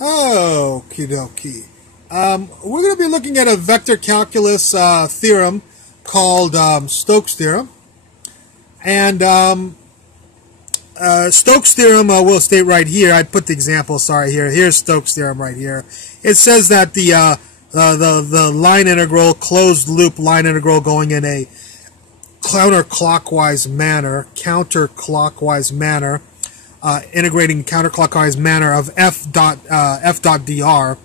Okie dokie. We're going to be looking at a vector calculus theorem called Stokes Theorem. And Stokes Theorem will state right here, I put the example, sorry, here. Here's Stokes Theorem right here. It says that the line integral, closed loop line integral going in a counterclockwise manner, integrating counterclockwise manner of f dot dr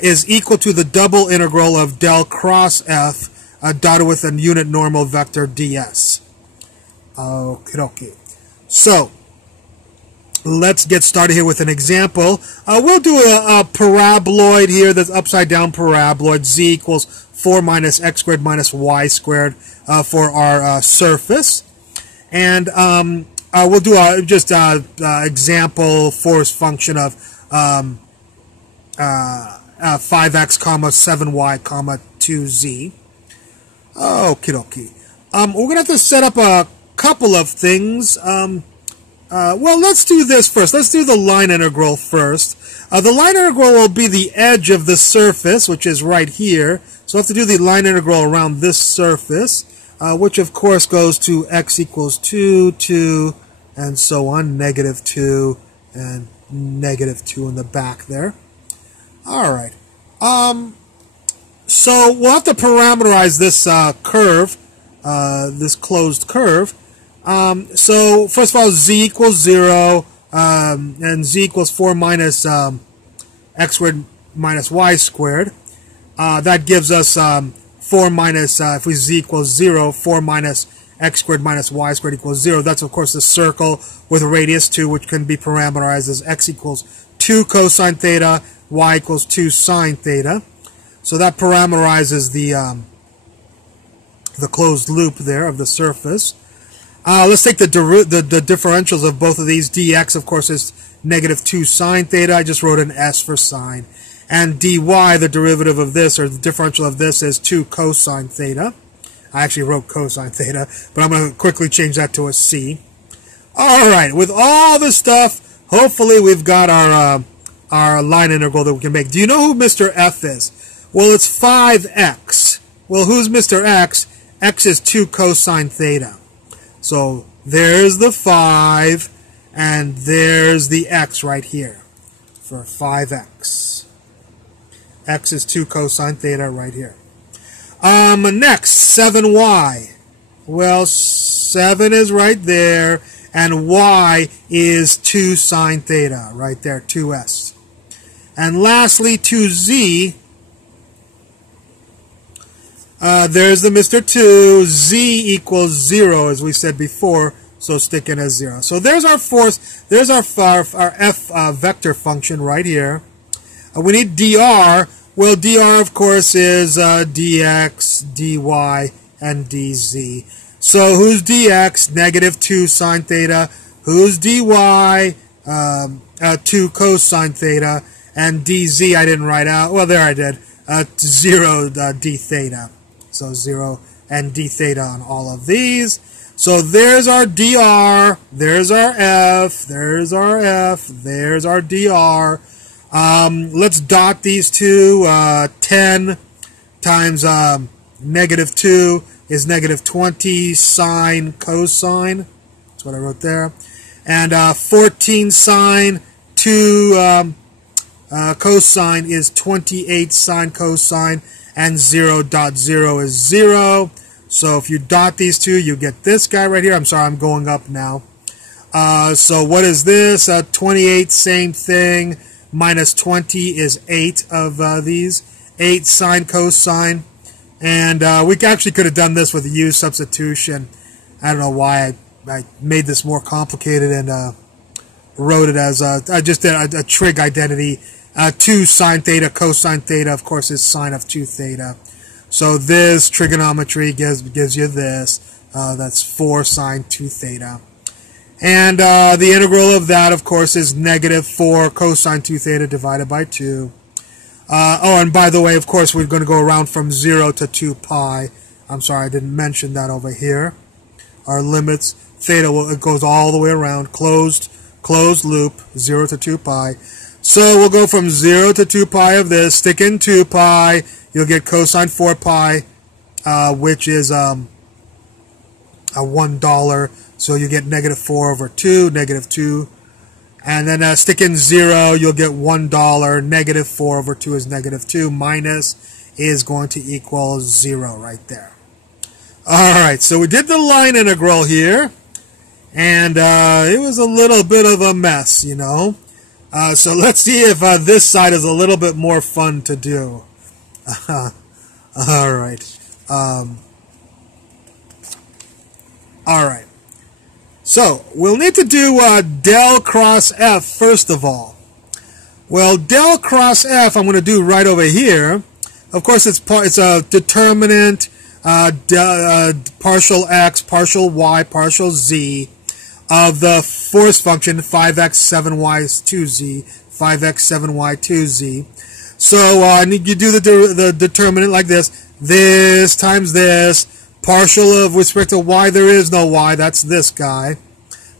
is equal to the double integral of del cross f dotted with a unit normal vector ds. Okay. So let's get started here with an example. We'll do a paraboloid here, that's upside down paraboloid, z equals 4 minus x squared minus y squared for our surface. And we'll do just example force function of 5x comma 7y comma 2z. Okie dokie. We're going to have to set up a couple of things. Well, let's do this first. Let's do the line integral first. The line integral will be the edge of the surface, which is right here. So I have to do the line integral around this surface, which of course goes to x equals 2, 2, and so on, negative 2, and negative 2 in the back there. All right. So we'll have to parameterize this curve, this closed curve. So first of all, z equals 0, and z equals 4 minus x squared minus y squared. That gives us 4 minus, if we z equals 0, 4 minus x squared minus y squared equals 0. That's, of course, the circle with radius 2, which can be parameterized as x equals 2 cosine theta, y equals 2 sine theta. So that parameterizes the closed loop there of the surface. Let's take the differentials of both of these. Dx, of course, is negative 2 sine theta. I just wrote an s for sine. And dy, the derivative of this, or the differential of this, is 2 cosine theta. I actually wrote cosine theta, but I'm going to quickly change that to a c. All right, with all this stuff, hopefully we've got our line integral that we can make. Do you know who Mr. F is? Well, it's 5x. Well, who's Mr. X? X is 2 cosine theta. So there's the 5, and there's the x right here for 5x. X is 2 cosine theta right here. Next, 7y. Well, 7 is right there, and y is 2 sine theta right there, 2s. And lastly, 2z. There's the Mr. 2, z equals 0, as we said before, so stick in as 0. So there's our force, there's our f vector function right here. We need dr. Well, dr, of course, is dx, dy, and dz. So who's dx? Negative 2 sine theta. Who's dy? 2 cosine theta. And dz I didn't write out. Well, there I did. 0 d theta. So 0 and d theta on all of these. So there's our dr, there's our f, there's our f, there's our dr. Let's dot these two. 10 times negative 2 is negative 20 sine cosine. That's what I wrote there. And 14 sine 2 cosine is 28 sine cosine. And 0.0 is 0. So if you dot these two, you get this guy right here. I'm sorry, I'm going up now. So what is this? 28, same thing. Minus 20 is 8 of these. 8 sine cosine. And we actually could have done this with u substitution. I don't know why I made this more complicated and wrote it as I just did a trig identity. 2 sine theta, cosine theta, of course, is sine of 2 theta. So this trigonometry gives you this. That's 4 sine 2 theta. And the integral of that, of course, is negative 4 cosine 2 theta divided by 2. Oh, and by the way, of course, we're going to go around from 0 to 2 pi. I'm sorry, I didn't mention that over here. Our limits, theta, it goes all the way around, closed loop, 0 to 2 pi. So we'll go from 0 to 2 pi of this, stick in 2 pi, you'll get cosine 4 pi, which is a $1. So you get negative 4 over 2, negative 2. And then stick in 0, you'll get $1. Negative 4 over 2 is negative 2. Minus is going to equal 0 right there. Alright, so we did the line integral here. And it was a little bit of a mess, you know. So let's see if this side is a little bit more fun to do. Alright. Alright. So, we'll need to do del cross f first of all. Well, del cross f I'm going to do right over here. Of course, it's a determinant, partial x, partial y, partial z of the force function 5x 7y 2z, 5x 7y 2z. So you do the determinant like this. This times this. Partial of respect to y, there is no y, that's this guy.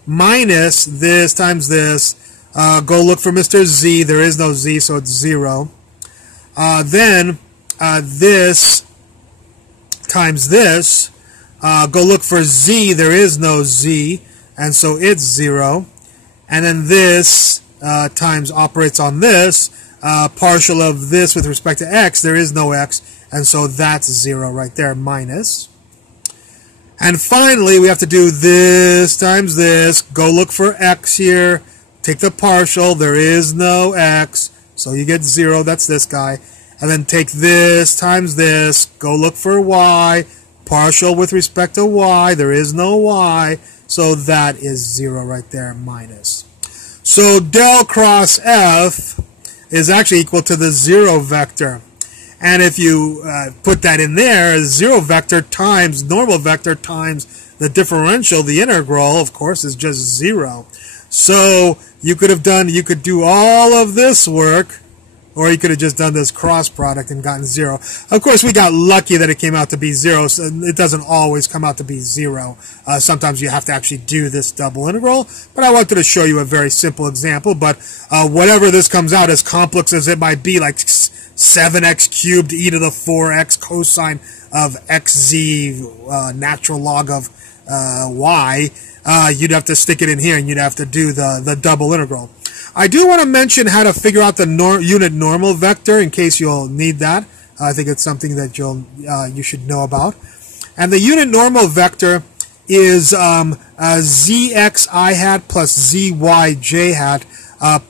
Minus this times this. Go look for Mr. Z, there is no z, so it's 0. Then this times this. Go look for z, there is no z, and so it's 0. And then this times operates on this. Partial of this with respect to x, there is no x, and so that's 0 right there, minus. And finally, we have to do this times this. Go look for x here. Take the partial. There is no x. So you get 0. That's this guy. And then take this times this. Go look for y. Partial with respect to y. There is no y. So that is 0 right there, minus. So del cross f is actually equal to the 0 vector. And if you put that in there, 0 vector times normal vector times the differential, the integral, of course, is just 0. So you could do all of this work, or you could have just done this cross product and gotten 0. Of course, we got lucky that it came out to be 0, so it doesn't always come out to be 0. Sometimes you have to actually do this double integral, but I wanted to show you a very simple example. But whatever this comes out, as complex as it might be, like 7x cubed e to the 4x cosine of xz natural log of y, you'd have to stick it in here and you'd have to do the double integral. I do want to mention how to figure out the unit normal vector in case you'll need that. I think it's something that you should know about. And the unit normal vector is zx I hat plus zy j hat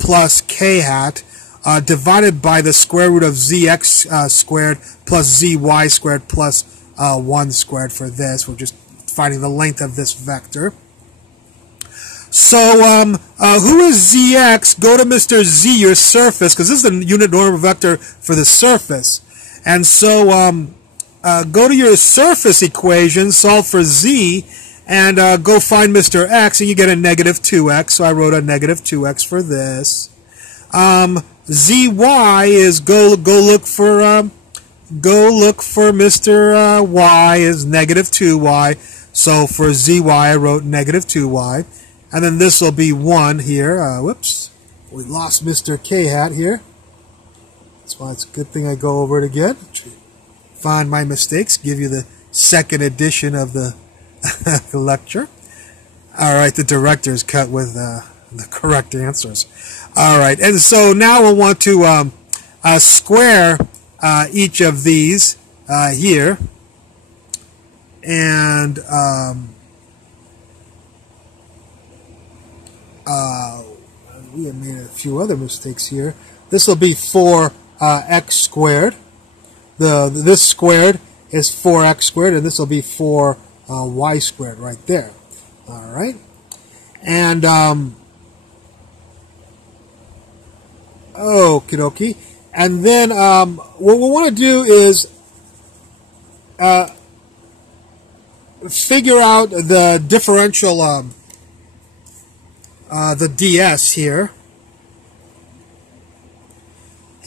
plus k hat divided by the square root of zx squared plus zy squared plus 1 squared for this. We're just finding the length of this vector. So who is zx? Go to Mr. Z, your surface, because this is the unit normal vector for the surface. And so go to your surface equation, solve for z, and go find Mr. X, and you get a negative 2x. So I wrote a negative 2x for this. Zy is go look for Mr. Y is negative 2y. So for zy I wrote negative 2y. And then this will be 1 here. Whoops. We lost Mr. K hat here. That's why it's a good thing I go over it again to find my mistakes, give you the second edition of the lecture. Alright, the director's cut with the correct answers. Alright, and so now we'll want to square each of these here. And we have made a few other mistakes here. This will be 4x squared. This squared is 4x squared, and this will be 4y squared right there. All right, and okie dokie. And then what we want to do is figure out the differential, the ds here.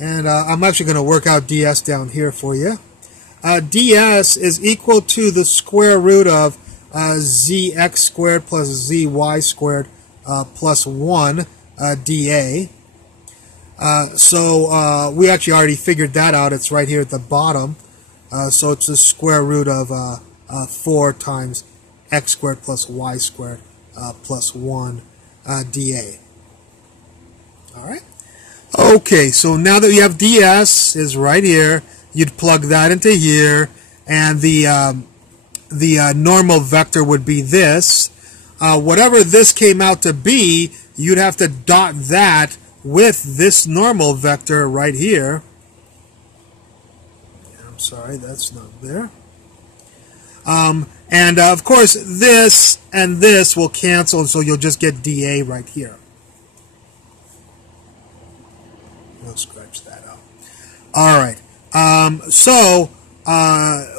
And I'm actually going to work out ds down here for you. ds is equal to the square root of zx squared plus zy squared plus 1 dA. So we actually already figured that out. It's right here at the bottom. So it's the square root of 4 times x squared plus y squared plus 1 dA. All right. Okay, so now that you have ds is right here, you'd plug that into here, and the normal vector would be this. Whatever this came out to be, you'd have to dot that with this normal vector right here. I'm sorry, that's not there. And of course, this and this will cancel, so you'll just get dA right here. We'll scratch that out. All right. So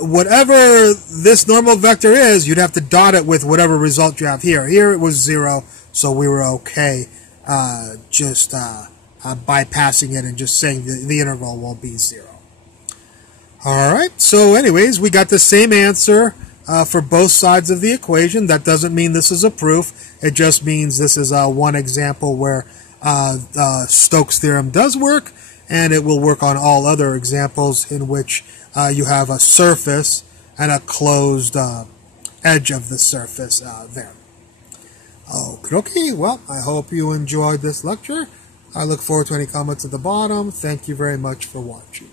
whatever this normal vector is, you'd have to dot it with whatever result you have here. Here it was 0, so we were okay just bypassing it and just saying the interval will be 0. All right. So anyways, we got the same answer for both sides of the equation. That doesn't mean this is a proof. It just means this is one example where Stokes theorem does work, and it will work on all other examples in which you have a surface and a closed edge of the surface there. Okay, well, I hope you enjoyed this lecture. I look forward to any comments at the bottom. Thank you very much for watching.